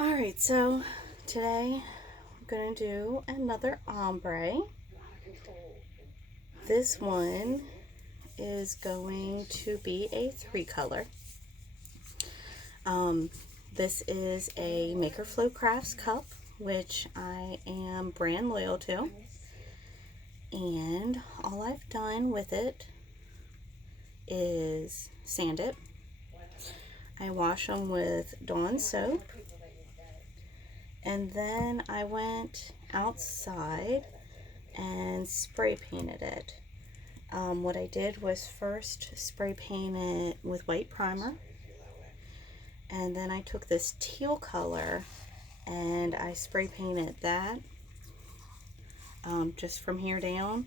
Alright, so today I'm going to do another ombre. This one is going to be a 3-color. This is a Maker Flow Crafts cup, which I am brand loyal to. And all I've done with it is sand it. I wash them with Dawn soap. And then I went outside and spray painted it. What I did was first spray paint it with white primer. And then I took this teal color and I spray painted that just from here down.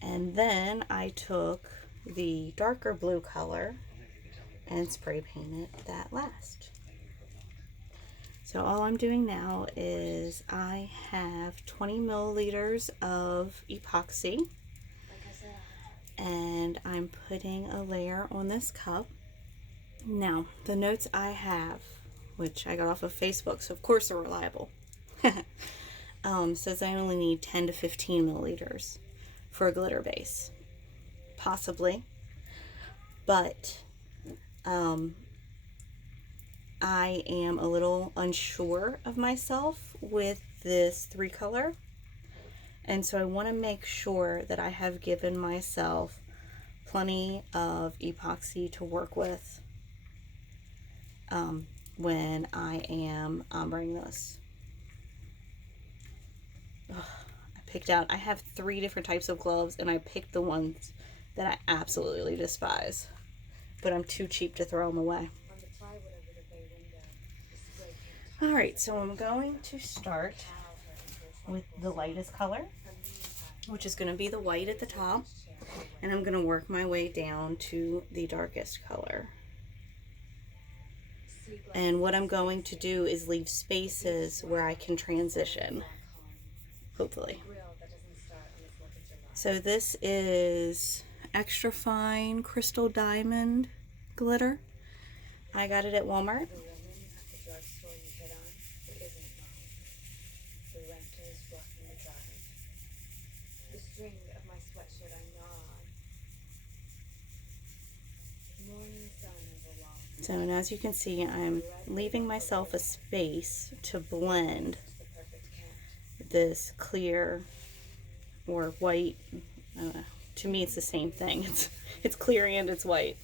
And then I took the darker blue color and spray painted that last. So all I'm doing now is I have 20 milliliters of epoxy and I'm putting a layer on this cup. Now, the notes I have, which I got off of Facebook, so of course they're reliable, says I only need 10 to 15 milliliters for a glitter base. Possibly. But I am a little unsure of myself with this 3-color. And so I want to make sure that I have given myself plenty of epoxy to work with when I am ombreing this. I have 3 different types of gloves and I picked the ones that I absolutely despise, but I'm too cheap to throw them away. Alright, so I'm going to start with the lightest color, which is going to be the white at the top, and I'm going to work my way down to the darkest color. And what I'm going to do is leave spaces where I can transition, hopefully. So this is extra fine crystal diamond glitter. I got it at Walmart. So, and as you can see, I'm leaving myself a space to blend this clear or white. To me, it's the same thing. It's clear and it's white.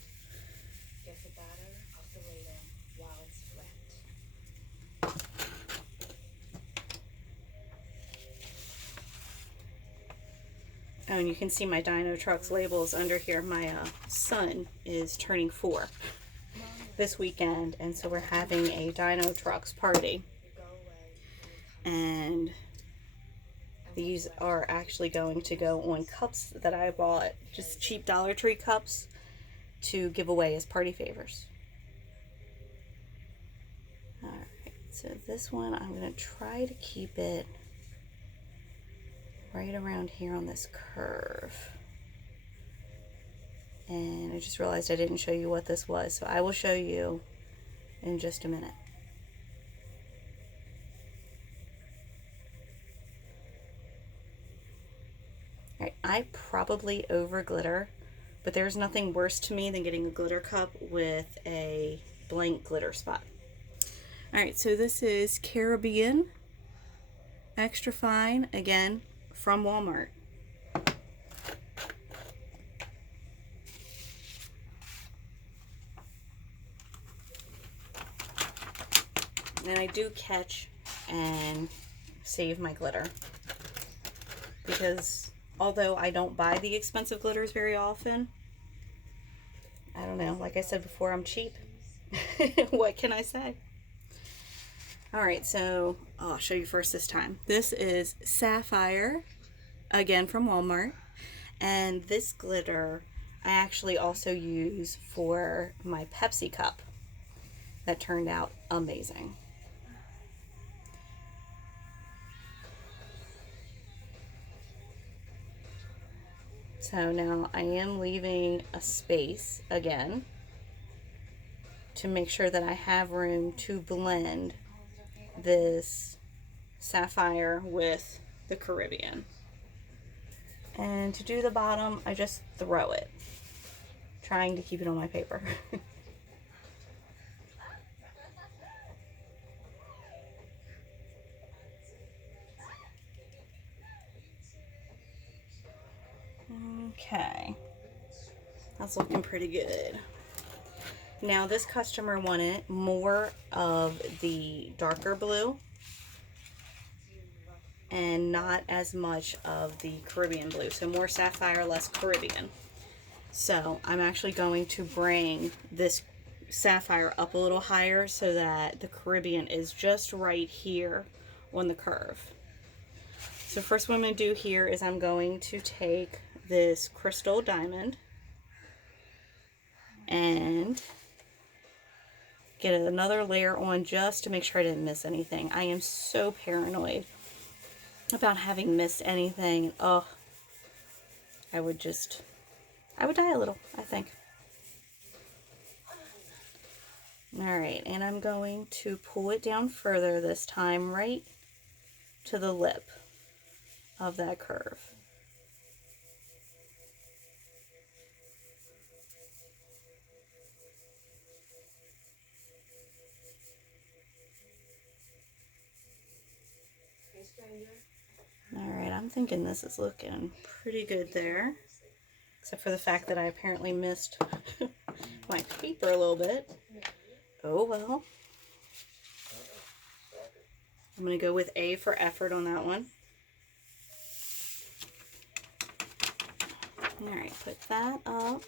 Oh, and you can see my Dino Trucks labels under here. My son is turning 4 this weekend, and so we're having a Dino Trucks party. And these are actually going to go on cups that I bought, just cheap Dollar Tree cups, to give away as party favors. Alright, so this one I'm going to try to keep it right around here on this curve. And I just realized I didn't show you what this was, so I will show you in just a minute. Alright, I probably over glitter, but there's nothing worse to me than getting a glitter cup with a blank glitter spot. Alright, so this is Caribbean Extra Fine, again, from Walmart. And I do catch and save my glitter, because although I don't buy the expensive glitters very often, I don't know, like I said before, I'm cheap. What can I say? Alright, so I'll show you first this time. This is Sapphire, again from Walmart, and this glitter I actually also use for my Pepsi cup. That turned out amazing. So now I am leaving a space again to make sure that I have room to blend this sapphire with the Caribbean. And to do the bottom, I just throw it, trying to keep it on my paper. Okay, that's looking pretty good. Now this customer wanted more of the darker blue and not as much of the Caribbean blue. So more sapphire, less Caribbean. So I'm actually going to bring this sapphire up a little higher so that the Caribbean is just right here on the curve. So first what I'm going to do here is I'm going to take this crystal diamond and get another layer on just to make sure I didn't miss anything. I am so paranoid about having missed anything. Oh, I would die a little, I think. Alright, and I'm going to pull it down further this time, right to the lip of that curve. Alright, I'm thinking this is looking pretty good there. Except for the fact that I apparently missed my paper a little bit. Oh well. I'm going to go with A for effort on that one. Alright, put that up.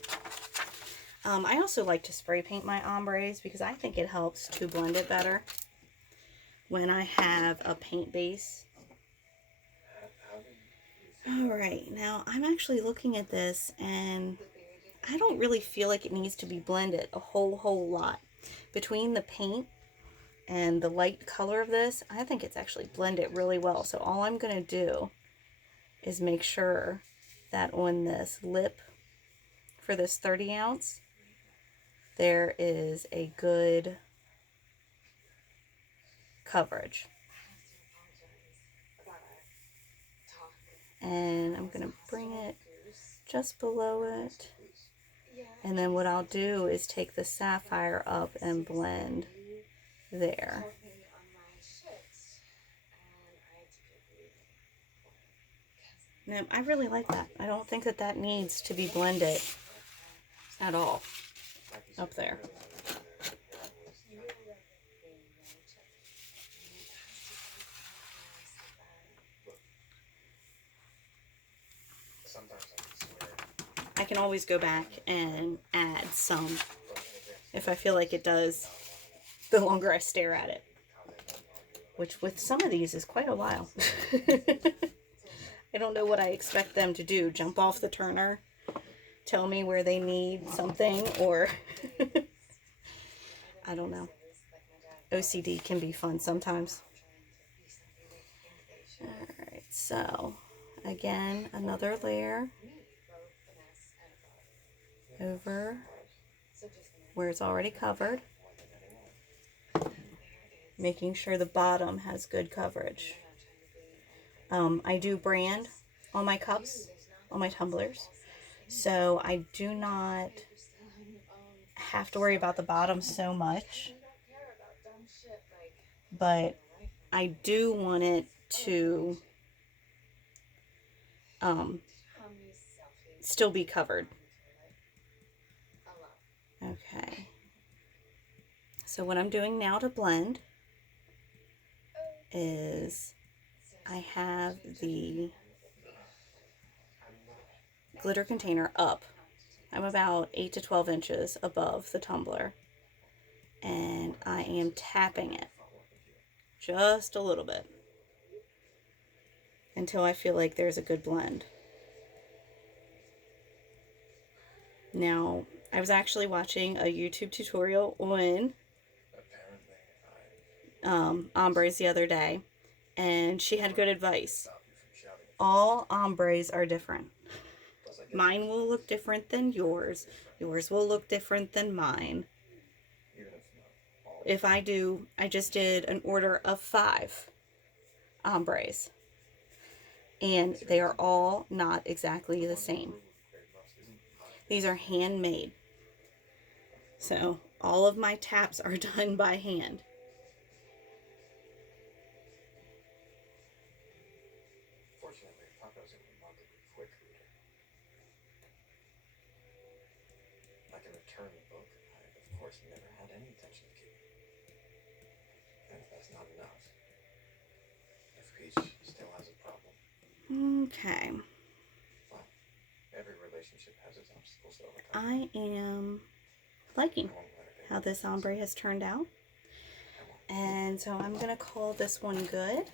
I also like to spray paint my ombres because I think it helps to blend it better when I have a paint base. Alright, now I'm actually looking at this and I don't really feel like it needs to be blended a whole lot. Between the paint and the light color of this, I think it's actually blended really well. So all I'm going to do is make sure that on this lip for this 30 ounce, there is a good coverage. And I'm going to bring it just below it. And then what I'll do is take the sapphire up and blend there. Now, I really like that. I don't think that that needs to be blended at all up there. I can always go back and add some if I feel like it does the longer I stare at it. Which with some of these is quite a while. I don't know what I expect them to do. Jump off the turner, tell me where they need something, or I don't know. OCD can be fun sometimes. Alright, so again, another layer over where it's already covered, making sure the bottom has good coverage. I do brand on my cups, on my tumblers, so I do not have to worry about the bottom so much, but I do want it to still be covered. Okay, so what I'm doing now to blend is I have the glitter container up. I'm about 8 to 12 inches above the tumbler, and I am tapping it just a little bit until I feel like there's a good blend. Now, I was actually watching a YouTube tutorial on ombres the other day, and she had good advice. All ombres are different. Mine will look different than yours. Yours will look different than mine. if I just did an order of 5 ombres, and they are all not exactly the same. These are handmade. So all of my taps are done by hand. Fortunately, Paco's a remarkably quick reader. Like an attorney book, I've of course never had any intention of keeping. And if that's not enough, if Peach still has a problem, Okay. well, every relationship has its obstacles to overcome. I am liking how this ombre has turned out. And so I'm going to call this one good.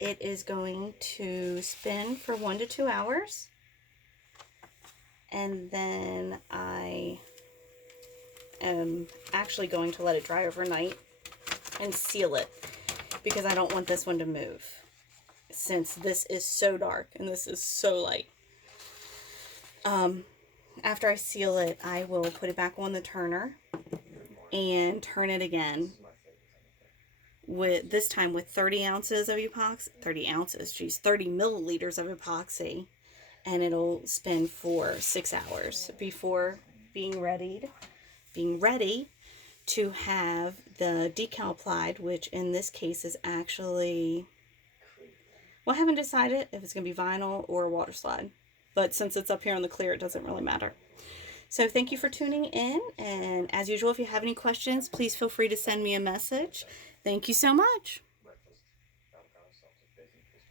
It is going to spin for 1 to 2 hours. And then I am actually going to let it dry overnight and seal it, because I don't want this one to move, since this is so dark and this is so light. After I seal it, I will put it back on the turner and turn it again, with this time with 30 ounces of epoxy, 30 milliliters of epoxy, and it'll spin for 6 hours before being ready to have the decal applied, which in this case is actually, well, I haven't decided if it's going to be vinyl or water slide, but since it's up here on the clear, it doesn't really matter. So thank you for tuning in, and as usual, if you have any questions, please feel free to send me a message. Thank you so much.